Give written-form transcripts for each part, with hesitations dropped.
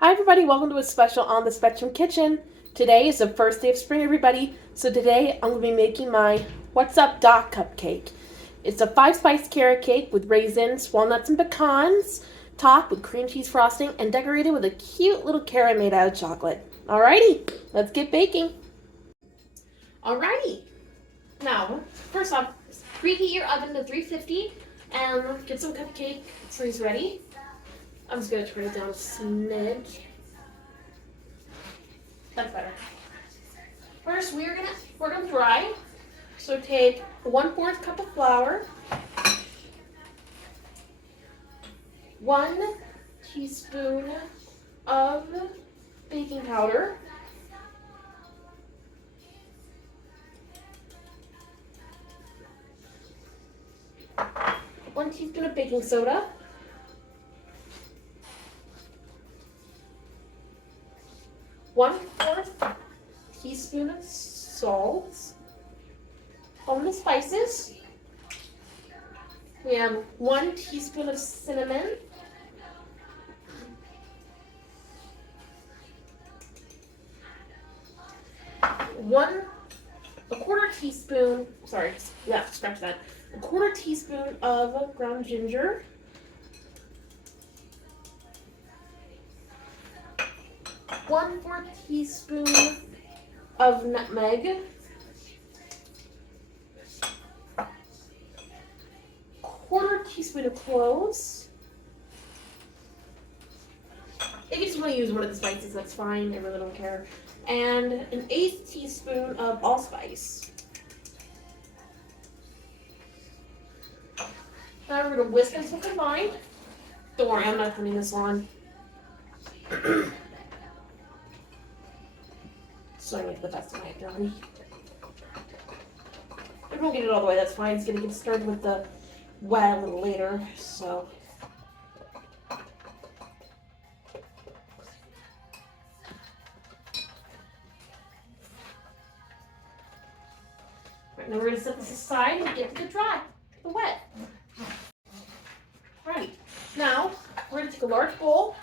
Hi everybody, welcome to a special on the Spectrum Kitchen. Today is the first day of spring, everybody. So today I'm going to be making my What's Up Doc cupcake. It's a 5-spice carrot cake with raisins, walnuts, and pecans, topped with cream cheese frosting, and decorated with a cute little carrot made out of chocolate. Alrighty, let's get baking. Alrighty. Now, first off, preheat your oven to 350 and get some cupcake trays ready. I'm just going to turn it down a smidge. That's better. First, we're gonna dry. So take 1/4 cup of flour, 1 teaspoon of baking powder, 1 teaspoon of baking soda, 1/4 teaspoon of salt. On the spices, we have 1 teaspoon of cinnamon, 1/4 teaspoon, scratch that, 1/4 teaspoon of ground ginger, 1/4 teaspoon of nutmeg, 1/4 teaspoon of cloves. If you just want to use one of the spices, that's fine. I really don't care. And an 1/8 teaspoon of allspice. Now we're going to whisk until combined. Don't worry, I'm not turning this on. So I make the best of my ability. If we don't get it all the way, that's fine. It's going to get started with the wet a little later, so. Right, now we're going to set this aside and get to the dry, the wet. Alright, now we're going to take a large bowl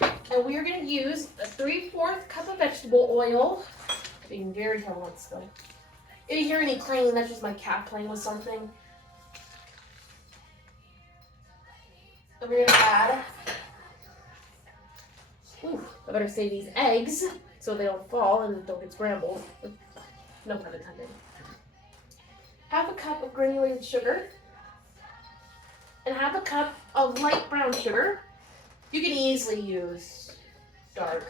and we are going to use a 3/4 cup of vegetable oil. Being very careful on spill. If you hear any clanging, that's just my cat playing with something. And we're gonna add, I better save these eggs so they don't fall and don't get scrambled. No pun intended. 1/2 cup of granulated sugar and 1/2 cup of light brown sugar. You can easily use dark,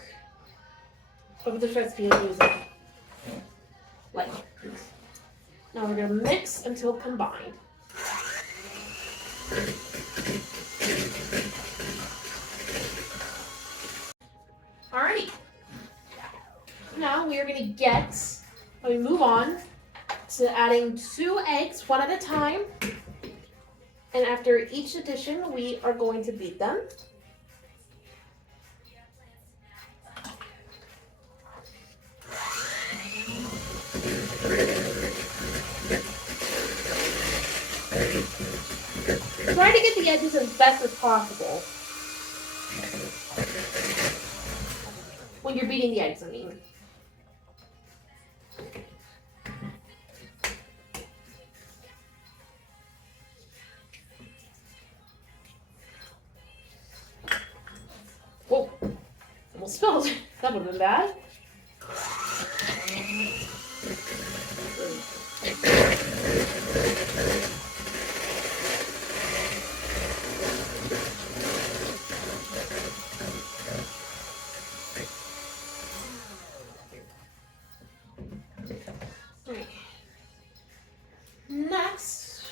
but with this recipe I'm using light. Now we're gonna mix until combined. Alrighty. Now we are going to move on to adding 2 eggs, 1 at a time. And after each addition, we are going to beat them. Try to get the edges as best as possible. When you're beating the eggs, I mean. Whoa, almost spilled. That would have been bad. Next,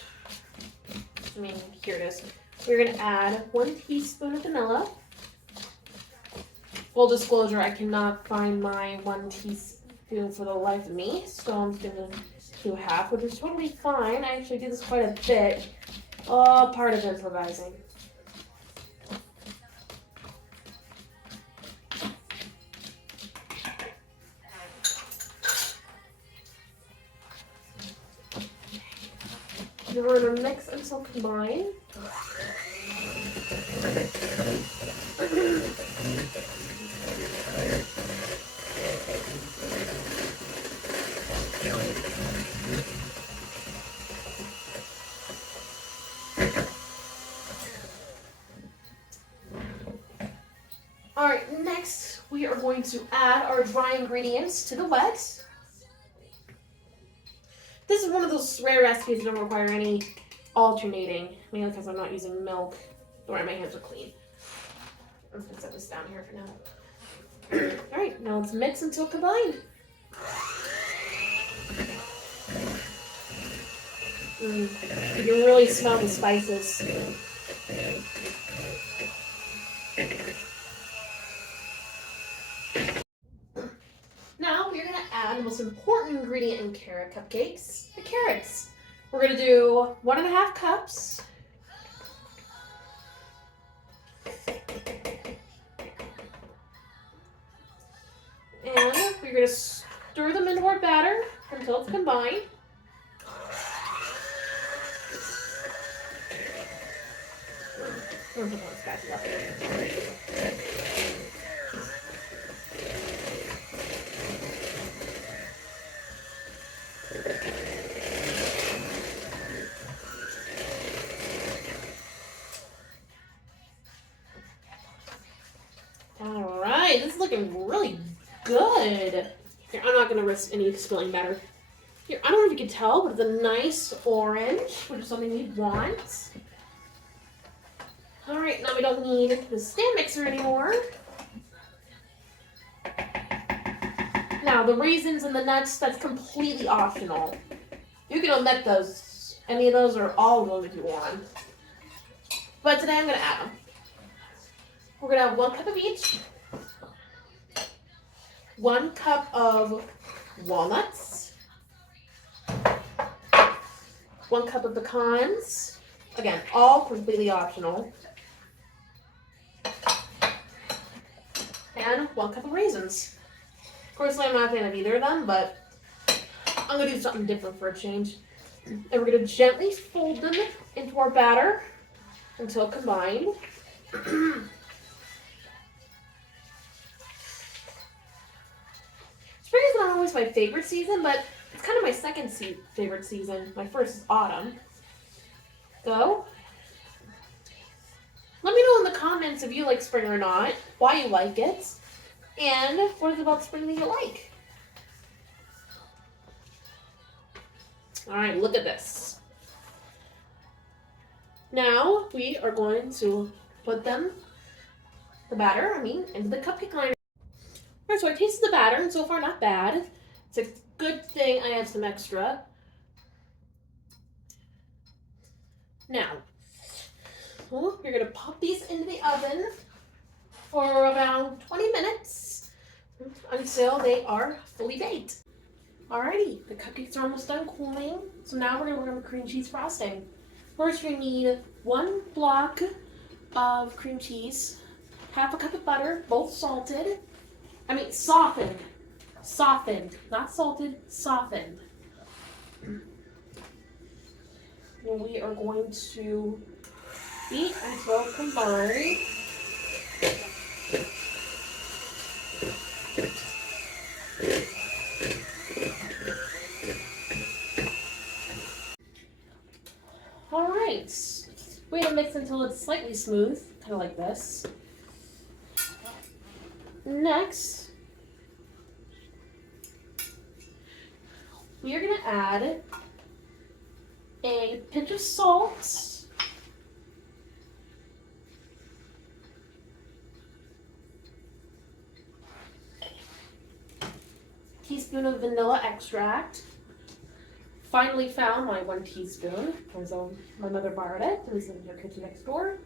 here it is. We're going to add 1 teaspoon of vanilla. Full disclosure, I cannot find my 1 teaspoon for the life of me, so I'm just going to do 1/2, which is totally fine. I actually do this quite a bit. All part of improvising. We're going to mix until combined. All right, next we are going to add our dry ingredients to the wet. This is one of those rare recipes that don't require any alternating, mainly because I'm not using milk, or my hands are clean. I'm just gonna set this down here for now. All right, now let's mix until combined. You can really smell the spices. Now we're gonna add the most important ingredient in carrot cupcakes, the carrots. We're gonna do 1.5 cups. And we're gonna stir them into our batter until it's combined. All right, this is looking really good. Here, I'm not gonna risk any spilling batter. Here, I don't know if you can tell, but it's a nice orange, which is something we want. All right, now we don't need the stand mixer anymore. Now, the raisins and the nuts, that's completely optional. You can omit those, any of those or all of them if you want. But today I'm gonna add them. We're gonna have 1 cup of each. 1 cup of walnuts. 1 cup of pecans. Again, all completely optional. And 1 cup of raisins. Of course, I'm not a fan of either of them, but I'm gonna do something different for a change. And we're gonna gently fold them into our batter until combined. Spring is not always my favorite season, but it's kind of my second favorite season. My first is autumn. So, let me know in the comments if you like spring or not, why you like it, and what is it about spring that you like. All right, look at this. Now we are going to put the batter, into the cupcake liner. All right, so I tasted the batter, and so far not bad. It's a good thing I have some extra. Now, you're gonna pop these into the oven for around 20 minutes until they are fully baked. Alrighty, the cupcakes are almost done cooling. So now we're gonna work on the cream cheese frosting. First, you need 1 block of cream cheese, 1/2 cup of butter, both salted. Softened. Softened, not salted, softened. And we are going to beat until combined. All right, we're gonna mix until it's slightly smooth, kind of like this. Next, we are gonna add a pinch of salt, teaspoon of vanilla extract. Finally found my 1 teaspoon, because my mother borrowed it. It was in her kitchen next door.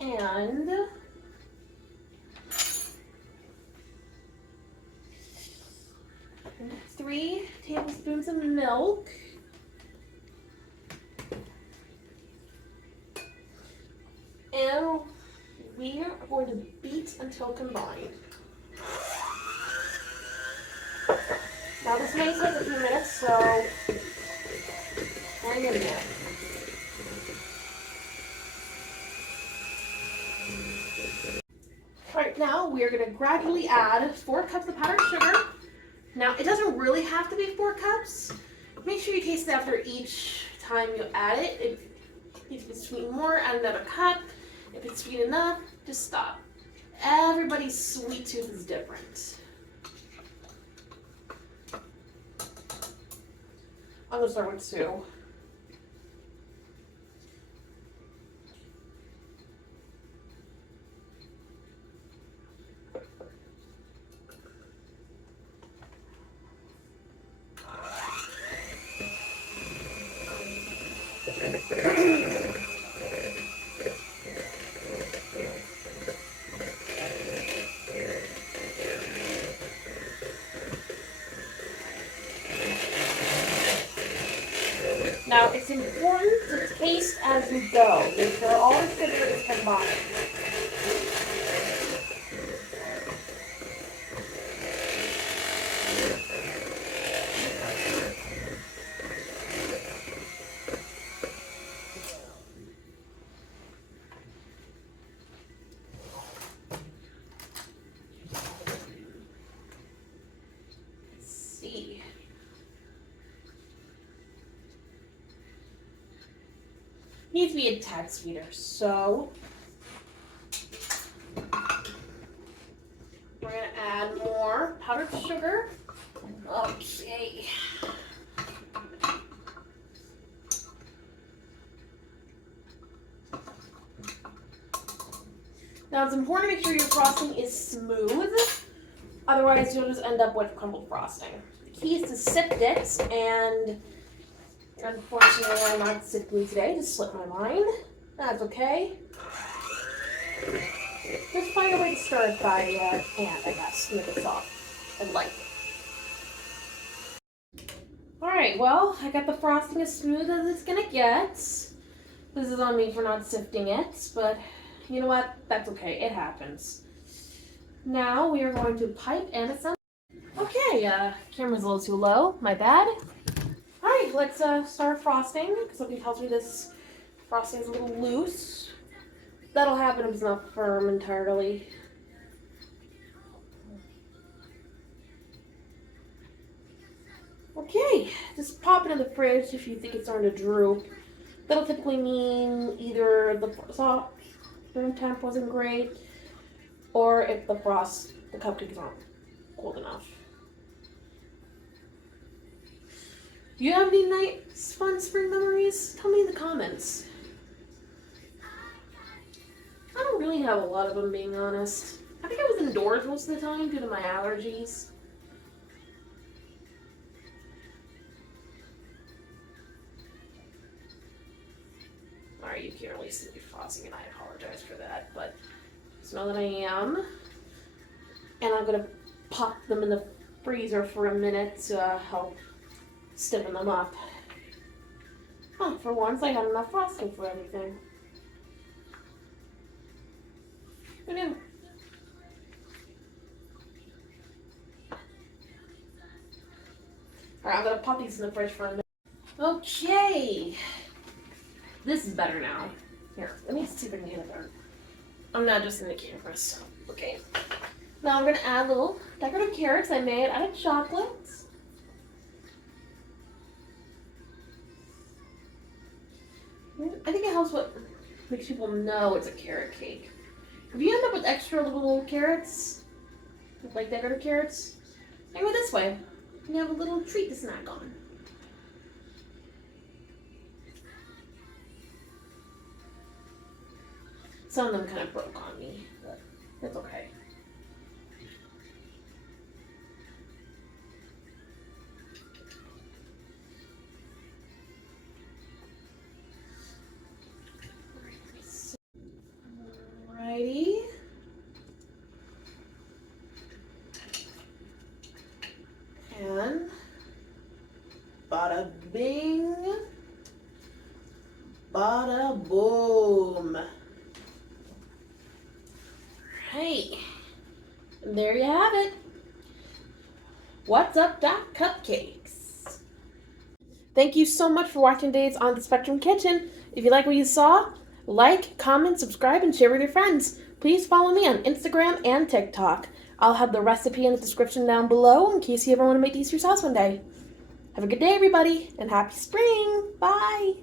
And 3 tablespoons of milk. And we are going to beat until combined. Now this may take a few minutes, so hang in there. Alright, now we are going to gradually add 4 cups of powdered sugar. Now, it doesn't really have to be 4 cups. Make sure you taste it after each time you add it. If it's sweet more, add another cup. If it's sweet enough, just stop. Everybody's sweet tooth is different. I'm gonna start with 2. Now, it's important to taste as you go. Make sure all the sugar is combined. Let's see. Needs to be a tad sweeter, so we're gonna add more powdered sugar. Okay. Now it's important to make sure your frosting is smooth, otherwise you'll just end up with crumbled frosting. The key is to sift it, and unfortunately, I'm not sifting today. Just slipped my mind. That's okay. Just find a way to stir it by hand, I guess, to make it soft and light. Alright, well, I got the frosting as smooth as it's gonna get. This is on me for not sifting it, but you know what? That's okay. It happens. Now we are going to pipe and assemble. Okay, camera's a little too low. My bad. Alright, let's start frosting. Something tells me this frosting is a little loose. That'll happen if it's not firm entirely. Okay, just pop it in the fridge if you think it's starting to droop. That'll typically mean either the soft room temp wasn't great, or if the cupcakes aren't cold enough. Do you have any nice, fun spring memories? Tell me in the comments. I don't really have a lot of them, being honest. I think I was indoors most of the time due to my allergies. Alright, you can't really see me frosting, and I apologize for that, but just know that I am. And I'm going to pop them in the freezer for a minute to help stiffen them up. Oh, for once I had enough frosting for everything. Who knew? Alright, I'm gonna pop these in the fridge for a minute. Okay. This is better now. Here, let me see if I can get it better. I'm not just in the camera, so okay. Now I'm gonna add little decorative carrots I made out of chocolate. I think it helps what makes people know it's a carrot cake. If you end up with extra little carrots, like decorative carrots, I go this way. You have a little treat to snack on. Some of them kind of broke on me, but it's okay. Alrighty. And bada bing, bada boom. Right. And there you have it. What's up, Doc Cupcakes? Thank you so much for watching today's On the Spectrum Kitchen. If you like what you saw, like, comment, subscribe, and share with your friends. Please follow me on Instagram and TikTok. I'll have the recipe in the description down below in case you ever want to make these yourselves one day. Have a good day, everybody, and happy spring. Bye.